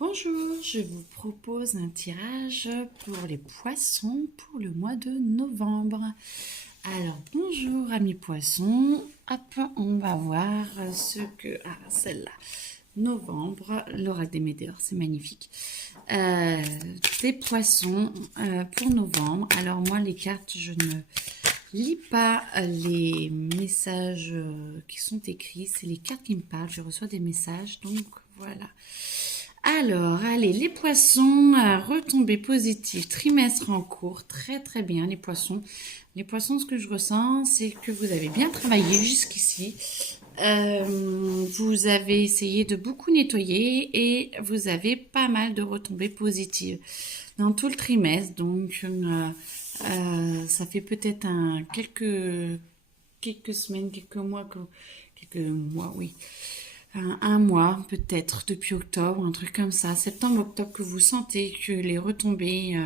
Bonjour, je vous propose un tirage pour les poissons pour le mois de novembre. Alors bonjour amis poissons, hop, on va voir ce que... Ah, celle-là, novembre, l'oracle des météores, c'est magnifique. Des poissons pour novembre. Alors moi les cartes, je ne lis pas les messages qui sont écrits, c'est les cartes qui me parlent, je reçois des messages, donc voilà. Alors, allez, les poissons, retombées positives, trimestre en cours, très très bien les poissons. Les poissons, ce que je ressens, c'est que vous avez bien travaillé jusqu'ici. Vous avez essayé de beaucoup nettoyer et vous avez pas mal de retombées positives dans tout le trimestre. Donc, ça fait peut-être quelques semaines, quelques mois, oui, un mois peut-être depuis octobre, un truc comme ça, septembre, octobre, que vous sentez que les retombées,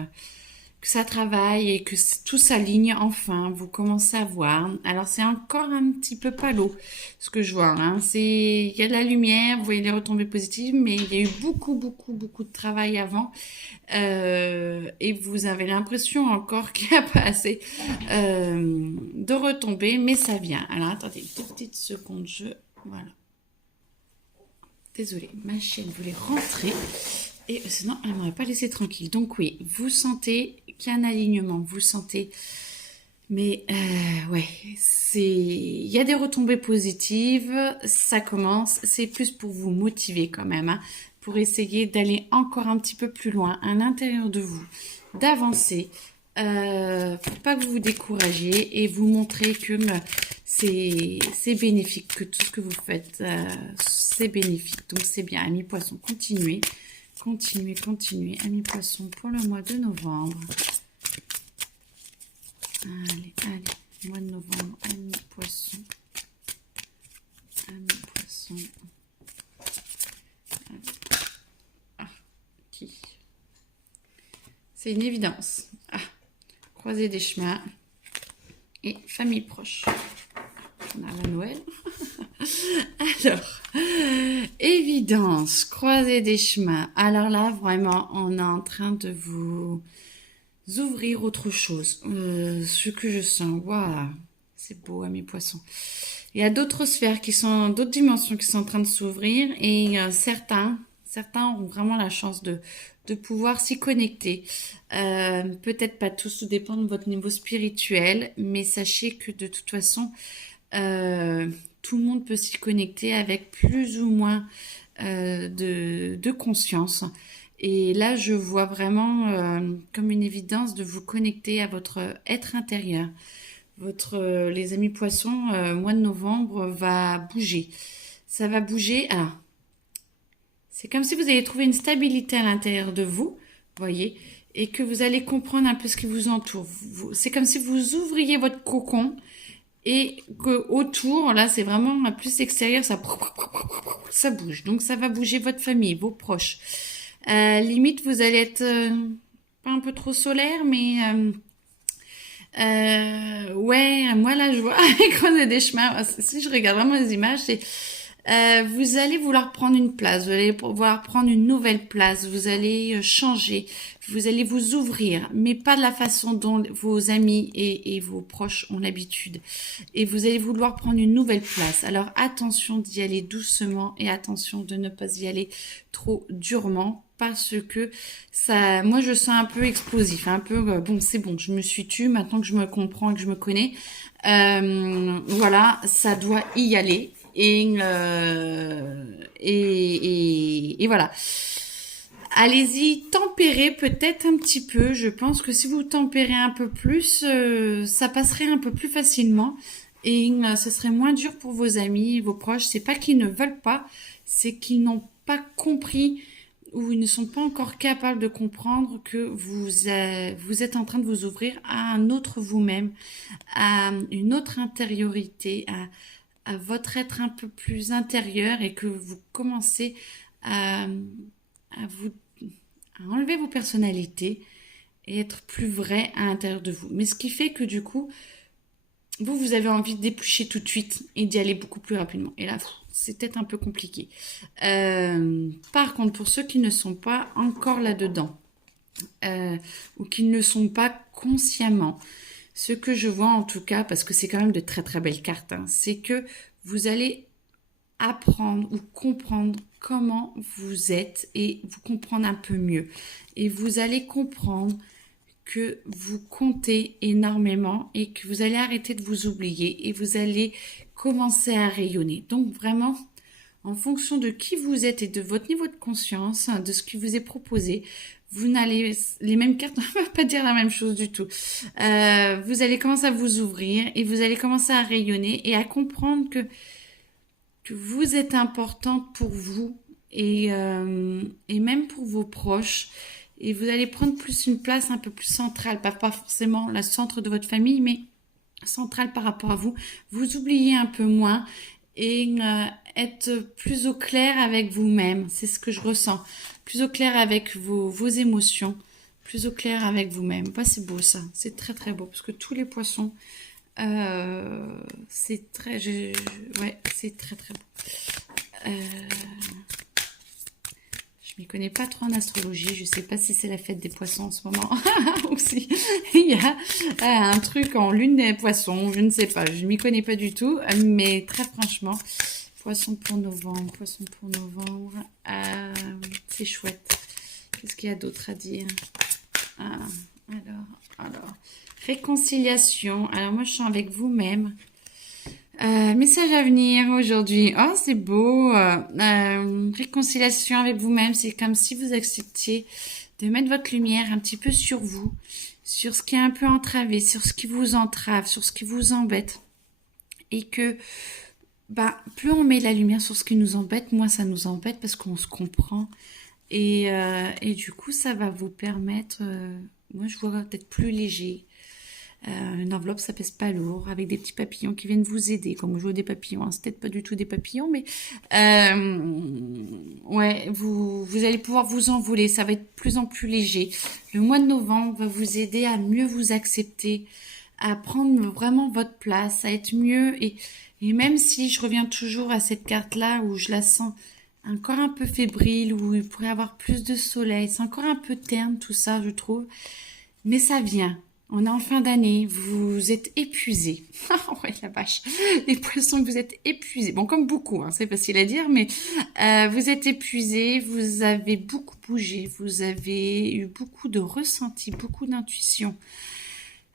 que ça travaille et que tout s'aligne enfin, vous commencez à voir. Alors c'est encore un petit peu palo ce que je vois, hein. Il y a de la lumière, vous voyez les retombées positives, mais il y a eu beaucoup de travail avant. Et vous avez l'impression encore qu'il n'y a pas assez de retombées, mais ça vient. Alors attendez une toute petite seconde, voilà. Désolée, ma chienne voulait rentrer et sinon elle m'aurait pas laissé tranquille. Donc oui, vous sentez qu'il y a un alignement, vous sentez, mais ouais, il y a des retombées positives, ça commence, c'est plus pour vous motiver quand même, hein, pour essayer d'aller encore un petit peu plus loin à l'intérieur de vous, d'avancer. Pour pas que vous vous découragiez et vous montrer que c'est bénéfique, que tout ce que vous faites, c'est bénéfique. Donc c'est bien, amis poissons, continuez, amis poissons, pour le mois de novembre. Allez, mois de novembre, amis poissons. Ah, qui? C'est une évidence. Ah, croiser des chemins et famille proche. On a la Noël. Alors, évidence, croiser des chemins. Alors là, vraiment, on est en train de vous ouvrir autre chose. Ce que je sens, waouh, c'est beau, mes poissons. Il y a d'autres sphères d'autres dimensions qui sont en train de s'ouvrir et certains ont vraiment la chance de pouvoir s'y connecter. Peut-être pas tous, tout dépend de votre niveau spirituel, mais sachez que de toute façon, tout le monde peut s'y connecter avec plus ou moins de conscience. Et là, je vois vraiment comme une évidence de vous connecter à votre être intérieur. Les amis poissons, mois de novembre va bouger. Ça va bouger. Alors, c'est comme si vous allez trouver une stabilité à l'intérieur de vous, voyez, et que vous allez comprendre un peu ce qui vous entoure. C'est comme si vous ouvriez votre cocon et que autour, là, c'est vraiment plus extérieur, ça bouge. Donc, ça va bouger votre famille, vos proches. Limite, vous allez être pas un peu trop solaire, mais ouais, moi là, je vois quand on a des chemins. Si je regarde vraiment les images, c'est vous allez vouloir prendre une place, vous allez vouloir prendre une nouvelle place, vous allez changer, vous allez vous ouvrir, mais pas de la façon dont vos amis et vos proches ont l'habitude. Et vous allez vouloir prendre une nouvelle place. Alors attention d'y aller doucement et attention de ne pas y aller trop durement parce que ça, moi je sens un peu explosif, un peu bon c'est bon, je me suis tue, maintenant que je me comprends et que je me connais, voilà, ça doit y aller. Et voilà. Allez-y, tempérez peut-être un petit peu. Je pense que si vous tempérez un peu plus, ça passerait un peu plus facilement et ce serait moins dur pour vos amis, vos proches. C'est pas qu'ils ne veulent pas, c'est qu'ils n'ont pas compris ou ils ne sont pas encore capables de comprendre que vous êtes en train de vous ouvrir à un autre vous-même, à une autre intériorité, à votre être un peu plus intérieur et que vous commencez à, à enlever vos personnalités et être plus vrai à l'intérieur de vous. Mais ce qui fait que du coup, vous avez envie de déplucher tout de suite et d'y aller beaucoup plus rapidement. Et là, c'est peut-être un peu compliqué. Par contre, pour ceux qui ne sont pas encore là-dedans, ou qui ne le sont pas consciemment, ce que je vois en tout cas, parce que c'est quand même de très très belles cartes, hein, c'est que vous allez apprendre ou comprendre comment vous êtes et vous comprendre un peu mieux. Et vous allez comprendre que vous comptez énormément et que vous allez arrêter de vous oublier et vous allez commencer à rayonner. Donc vraiment, en fonction de qui vous êtes et de votre niveau de conscience, de ce qui vous est proposé, vous n'allez, les mêmes cartes ne vont pas dire la même chose du tout. Vous allez commencer à vous ouvrir et vous allez commencer à rayonner et à comprendre que vous êtes importante pour vous et même pour vos proches. Et vous allez prendre plus une place un peu plus centrale, pas forcément le centre de votre famille, mais centrale par rapport à vous. Vous oubliez un peu moins et être plus au clair avec vous-même. C'est ce que je ressens. Plus au clair avec vos émotions, plus au clair avec vous-même. Bah, c'est beau ça, c'est très très beau parce que tous les poissons, c'est très, ouais, c'est très très beau. Je m'y connais pas trop en astrologie, je sais pas si c'est la fête des poissons en ce moment ou si il y a un truc en lune des poissons, je ne sais pas, je m'y connais pas du tout, mais très franchement, poisson pour novembre, c'est chouette. Qu'est-ce qu'il y a d'autre à dire? Alors, réconciliation. Alors moi je suis avec vous-même. Message à venir aujourd'hui. Oh, c'est beau. Réconciliation avec vous-même. C'est comme si vous acceptiez de mettre votre lumière un petit peu sur vous, sur ce qui est un peu entravé, sur ce qui vous entrave, sur ce qui vous embête. Et que, plus on met la lumière sur ce qui nous embête, moins ça nous embête parce qu'on se comprend. Et du coup, ça va vous permettre, moi je vois d'être plus léger. Une enveloppe, ça pèse pas lourd, avec des petits papillons qui viennent vous aider. Comme je vois des papillons, hein, c'est peut-être pas du tout des papillons, mais ouais, vous allez pouvoir vous envoler. Ça va être de plus en plus léger. Le mois de novembre va vous aider à mieux vous accepter, à prendre vraiment votre place, à être mieux. Et même si je reviens toujours à cette carte-là où je la sens encore un peu fébrile, où il pourrait y avoir plus de soleil, c'est encore un peu terne tout ça, je trouve. Mais ça vient. On est en fin d'année, vous êtes épuisés. Ouais, la vache. Les poissons, vous êtes épuisés. Bon, comme beaucoup, hein, c'est facile à dire, mais vous êtes épuisés, vous avez beaucoup bougé, vous avez eu beaucoup de ressentis, beaucoup d'intuitions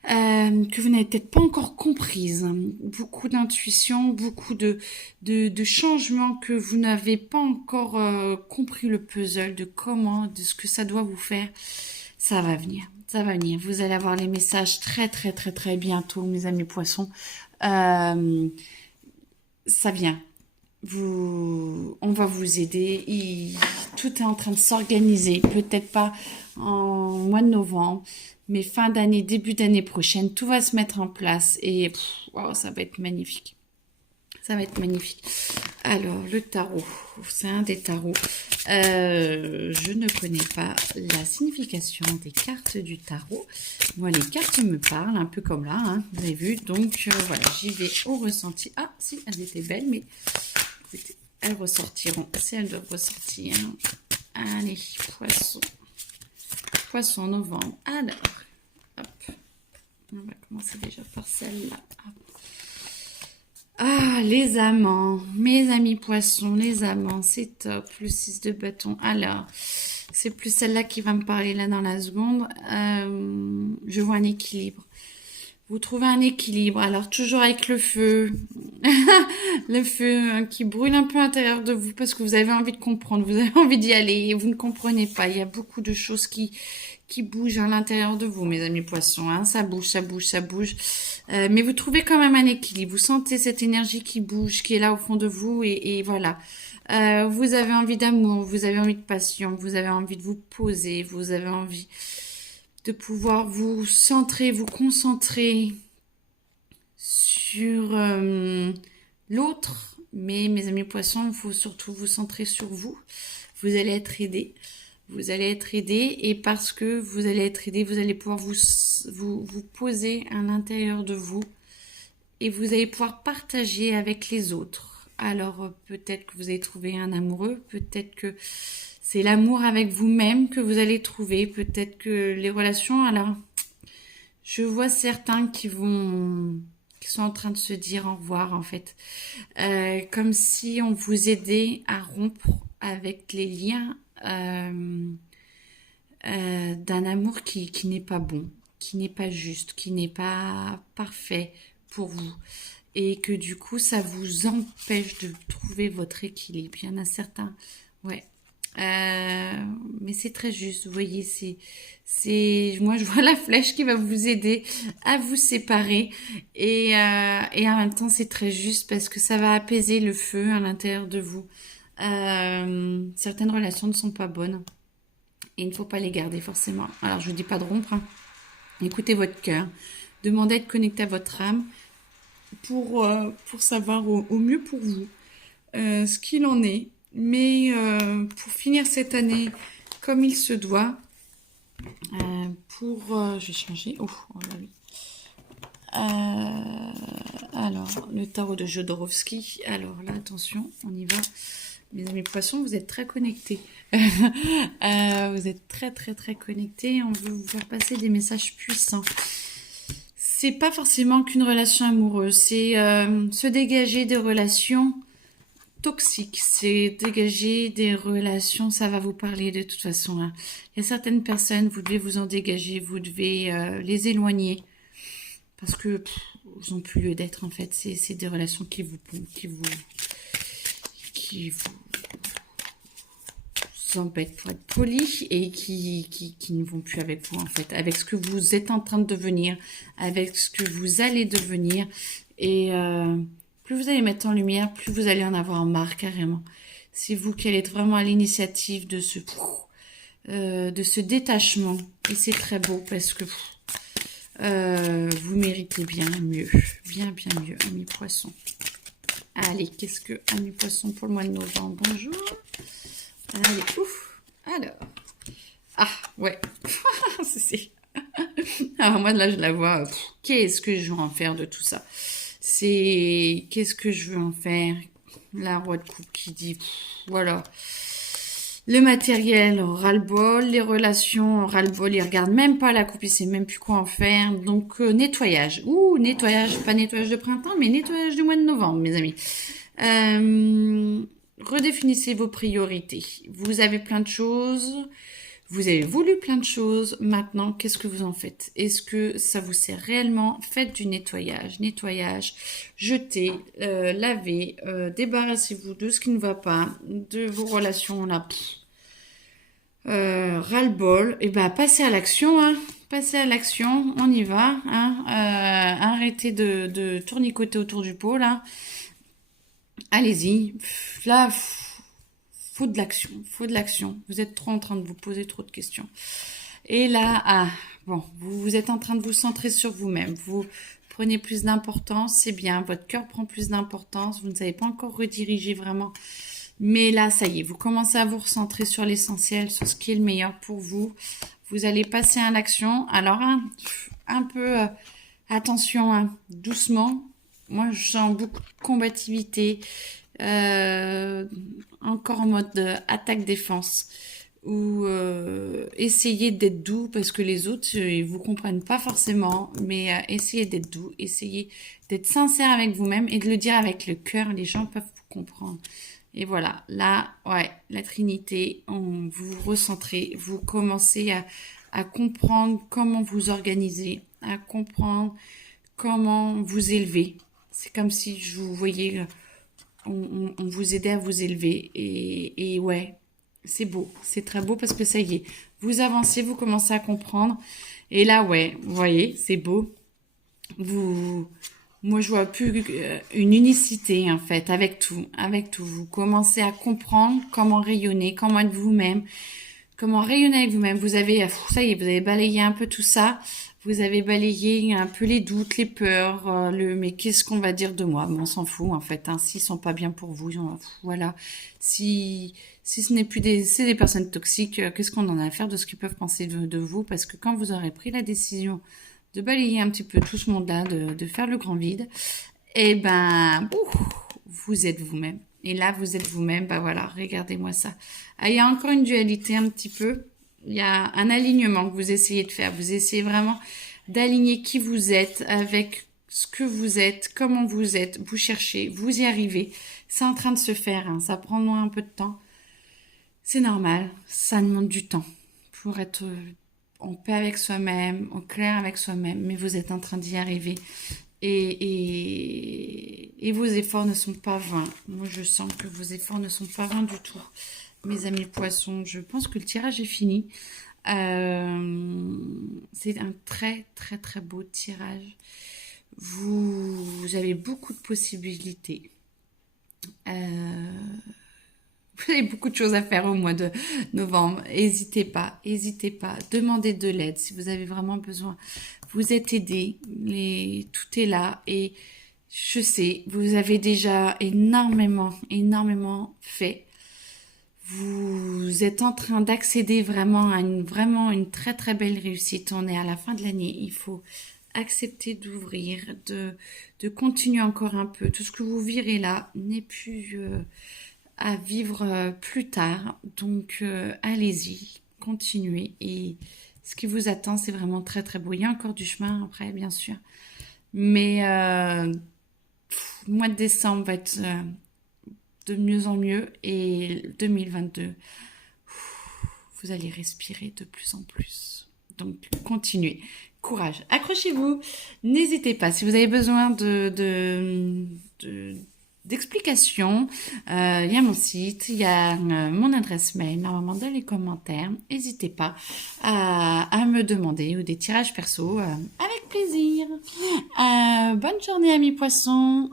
que vous n'avez peut-être pas encore comprises. Beaucoup d'intuitions, beaucoup de changements que vous n'avez pas encore compris le puzzle de comment, de ce que ça doit vous faire. Ça va venir. Ça va venir. Vous allez avoir les messages très très très très bientôt, mes amis poissons. Ça vient. On va vous aider. Tout est en train de s'organiser. Peut-être pas en mois de novembre, mais fin d'année, début d'année prochaine, tout va se mettre en place et wow, ça va être magnifique. Ça va être magnifique. Alors, le tarot, c'est un des tarots. Je ne connais pas la signification des cartes du tarot. Moi, les cartes me parlent, un peu comme là, hein, vous avez vu. Donc, voilà, j'y vais au ressenti. Ah, si, elles étaient belles, mais écoutez, elles ressortiront. Si elles doivent ressortir. Allez, poisson. Poisson novembre. Alors, hop. On va commencer déjà par celle-là. Hop. Ah, les amants, mes amis poissons, les amants, c'est top, le 6 de bâton. Alors, c'est plus celle-là qui va me parler là dans la seconde. Je vois un équilibre. Vous trouvez un équilibre, alors toujours avec le feu. Le feu qui brûle un peu à l'intérieur de vous parce que vous avez envie de comprendre, vous avez envie d'y aller et vous ne comprenez pas. Il y a beaucoup de choses qui bougent à l'intérieur de vous, mes amis poissons. Hein. Ça bouge, ça bouge, ça bouge. Mais vous trouvez quand même un équilibre. Vous sentez cette énergie qui bouge, qui est là au fond de vous et voilà. Vous avez envie d'amour, vous avez envie de passion, vous avez envie de vous poser, vous avez envie de pouvoir vous centrer, vous concentrer sur l'autre. Mais mes amis poissons, il faut surtout vous centrer sur vous. Vous allez être aidés. Vous allez être aidés et parce que vous allez être aidés, vous allez pouvoir vous poser à l'intérieur de vous et vous allez pouvoir partager avec les autres. Alors peut-être que vous allez trouver un amoureux, peut-être que c'est l'amour avec vous-même que vous allez trouver, peut-être que les relations, alors je vois certains qui sont en train de se dire au revoir en fait. Comme si on vous aidait à rompre avec les liens d'un amour qui n'est pas bon, qui n'est pas juste, qui n'est pas parfait pour vous. Et que du coup, ça vous empêche de trouver votre équilibre. Il y en a certains, ouais. Mais c'est très juste, vous voyez, moi je vois la flèche qui va vous aider à vous séparer et en même temps c'est très juste parce que ça va apaiser le feu à l'intérieur de vous. Certaines relations ne sont pas bonnes et il ne faut pas les garder forcément. Alors je vous dis pas de rompre, hein. Écoutez votre cœur, demandez à être connecté à votre âme pour savoir au mieux pour vous ce qu'il en est. Mais pour finir cette année comme il se doit, je vais changer. Oh là oui. Alors, le tarot de Jodorowsky. Alors là, attention, on y va. Mes amis poissons, vous êtes très connectés. Vous êtes très très très connectés. On veut vous faire passer des messages puissants. C'est pas forcément qu'une relation amoureuse, c'est se dégager des relations toxiques, c'est dégager des relations, ça va vous parler de toute façon, hein. Il y a certaines personnes, vous devez vous en dégager, vous devez les éloigner parce que ils n'ont plus lieu d'être en fait. C'est des relations qui vous embêtent pour être poli et qui ne vont plus avec vous en fait, avec ce que vous êtes en train de devenir, avec ce que vous allez devenir et plus vous allez mettre en lumière, plus vous allez en avoir marre carrément. C'est vous qui allez être vraiment à l'initiative de ce détachement et c'est très beau parce que vous méritez bien mieux, bien mieux, amis poissons. Allez, qu'est-ce que amis poissons pour le mois de novembre? Bonjour. Allez, ouf. Alors. Ah, ouais. C'est... Alors moi, là, je la vois. Qu'est-ce que je veux en faire de tout ça? Qu'est-ce que je veux en faire? La roi de coupe qui dit... voilà. Le matériel, ras-le-bol. Les relations, ras-le-bol. Il regarde même pas la coupe, il sait même plus quoi en faire. Donc, nettoyage. Nettoyage. Pas nettoyage de printemps, mais nettoyage du mois de novembre, mes amis. Redéfinissez vos priorités. Vous avez plein de choses, vous avez voulu plein de choses. Maintenant, qu'est-ce que vous en faites? Est-ce que ça vous sert réellement? Faites du nettoyage, jetez, lavez, débarrassez-vous de ce qui ne va pas, de vos relations là. Ras-le-bol. Et ben, passez à l'action, hein. Passez à l'action, on y va, hein. Arrêtez de tournicoter autour du pot là. Allez-y, là, faut de l'action. Vous êtes trop en train de vous poser trop de questions. Et là, vous êtes en train de vous centrer sur vous-même. Vous prenez plus d'importance, c'est bien. Votre cœur prend plus d'importance. Vous ne savez pas encore rediriger vraiment. Mais là, ça y est, vous commencez à vous recentrer sur l'essentiel, sur ce qui est le meilleur pour vous. Vous allez passer à l'action. Alors, un peu, attention, hein, doucement. Moi, je sens beaucoup de combativité, encore en mode attaque-défense, ou essayez d'être doux parce que les autres, ils vous comprennent pas forcément, mais essayez d'être doux, essayez d'être sincère avec vous-même et de le dire avec le cœur, les gens peuvent vous comprendre. Et voilà, là, ouais, la Trinité, vous vous recentrez, vous commencez à comprendre comment vous organiser, à comprendre comment vous élever. C'est comme si je vous voyais, on vous aidait à vous élever. Et ouais, c'est beau, c'est très beau parce que ça y est, vous avancez, vous commencez à comprendre. Et là, ouais, vous voyez, c'est beau. Moi, je vois plus une unicité en fait avec tout. Vous commencez à comprendre comment rayonner, comment être vous-même, comment rayonner avec vous-même. Vous avez, ça y est, vous avez balayé un peu tout ça. Vous avez balayé un peu les doutes, les peurs, mais qu'est-ce qu'on va dire de moi? Mais on s'en fout en fait. Hein. S'ils sont pas bien pour vous, voilà. Si ce n'est plus c'est des personnes toxiques, qu'est-ce qu'on en a à faire de ce qu'ils peuvent penser de vous? Parce que quand vous aurez pris la décision de balayer un petit peu tout ce monde-là, de faire le grand vide, et ben, vous êtes vous-même. Et là, vous êtes vous-même, bah voilà, regardez-moi ça. Ah, il y a encore une dualité un petit peu. Il y a un alignement que vous essayez de faire. Vous essayez vraiment d'aligner qui vous êtes avec ce que vous êtes, comment vous êtes. Vous cherchez, vous y arrivez. C'est en train de se faire, hein. Ça prend un peu de temps. C'est normal, ça demande du temps pour être en paix avec soi-même, au clair avec soi-même, mais vous êtes en train d'y arriver. Et vos efforts ne sont pas vains. Moi, je sens que vos efforts ne sont pas vains du tout. Mes amis poissons, je pense que le tirage est fini. C'est un très, très, très beau tirage. Vous avez beaucoup de possibilités. Vous avez beaucoup de choses à faire au mois de novembre. N'hésitez pas, n'hésitez pas. Demandez de l'aide si vous avez vraiment besoin. Vous êtes aidés, tout est là et je sais, vous avez déjà énormément, énormément fait. Vous êtes en train d'accéder vraiment à une très très belle réussite. On est à la fin de l'année. Il faut accepter d'ouvrir, de continuer encore un peu. Tout ce que vous virez là n'est plus à vivre plus tard. Donc allez-y, continuez. Et ce qui vous attend, c'est vraiment très très beau. Il y a encore du chemin après, bien sûr. Mais le mois de décembre va être de mieux en mieux. Et 2022, vous allez respirer de plus en plus. Donc continuez. Courage. Accrochez-vous. N'hésitez pas. Si vous avez besoin d'explications, il y a mon site, il y a mon adresse mail, normalement dans les commentaires. N'hésitez pas à me demander ou des tirages perso avec plaisir. Bonne journée amis poissons.